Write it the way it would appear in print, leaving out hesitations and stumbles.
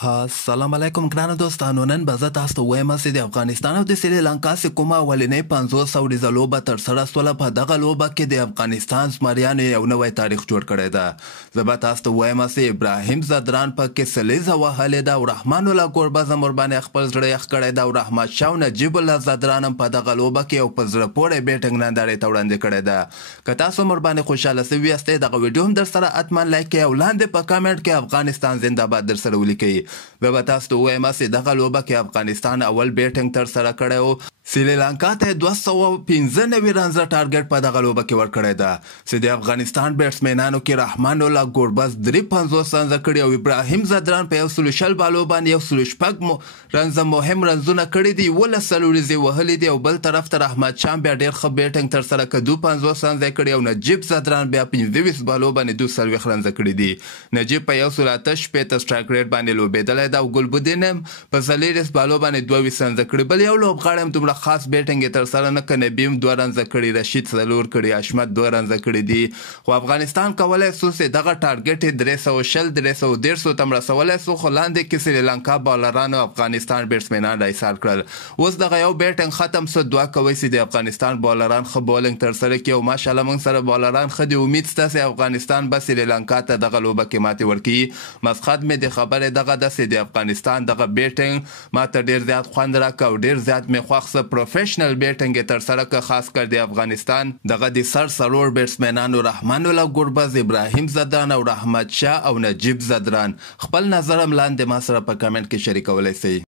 سلام علیکم ګرانو دوستانو. نن به زه تاسو ته وایم چې د افغانستان او د سریلانکا چې کومه اولنۍ 500 ورځې لوبه ترسره شوله، په دغه لوبه کې د افغانستان زمریانو یو نوی تاریخ جوړ کړی ده. زه به تاسو ته وایم چې ابراهیم ځدران پکې سلیزه وهلې ده او رحمان الله ګوربز هم ورباندې خپل زړه یخ کړی ده او رحمت شاه او نجیب الله ځدران هم په دغه لوبه کې یو په زړه پورې بیټنګ نندارې ته وړاندې کړی ده. که تاسو هم ورباندې خوشحاله سوي یاستئ، دغه ویډیو هم در سره حتما لایک کړئ او لاندې په کامنټ کې افغانستان زنده باد در سره ولیکئ. بیا به تاسو ته ووایم چې دغه لوبه کې افغانستان اول بیټنګ ترسره کړی و. سریلانکا ته 295 رنزه ټارګټ په دغه لوبه کې ورکړی ده چې د افغانستان بیټسمینانو کې رحمان الله ګوربز 53 رنزه کړي او ابراهیم ځدران په 160 بالو باندې 106 رنزه مهم رنزونه کړي دي، 11 ورځې وهلې دي او بل طرف ته رحمت شاه بیا ډېر ښه بیټنګ ترسره کړی، 50 رنزه کړي او نجیب ځدران بیا 25 بالو باندې 240 رنزه کړي دي. نجیب په 188 سټرایک ریټ باندې لوبېدلی ده او ګلبدین هم په 40 بالو باندې 22 رنزه کړي. بل یو لوبغاړی هم دومره خاص بیټنګ یې ترسره نه کړ، نبیم 2 رنزه کړي، رشید 4 کړي، اشمت 2 رنزه کړي دي. خو افغانستان کولی سو چې دغه ټارګټ یې 360 313 ته هم رسولی سو، خو لاندې کې سریلانکا بالرانو افغانستان بیټسمینان راایسار کړل. اوس دغه یو بیټنګ ختم سو، دعا کوئ چې د افغانستان بالران ښه بولنګ ترسره کړي او ماشاءالله موږ سره بالران ښه دي. امید شته چې افغانستان به سریلانکا ته دغه لوبه کې ماتې ورکړي. مسقط مې د خبرې دغه ده چې د افغانستان دغه بیټنګ ماته ډېر زیات خوند راکړ او ډېر زیات مې خوښ څه پروفیشنل بیټنګ یې ترسره کړ، خاص کر د افغانستان دغه د سرور بیټسمینانو رحمان الله ګوربز، ابراهیم ځدران او رحمت شاه او نجیب ځدران. خپل نظر هم لاندې ما سره په کمنټ کې شریکولی شئ.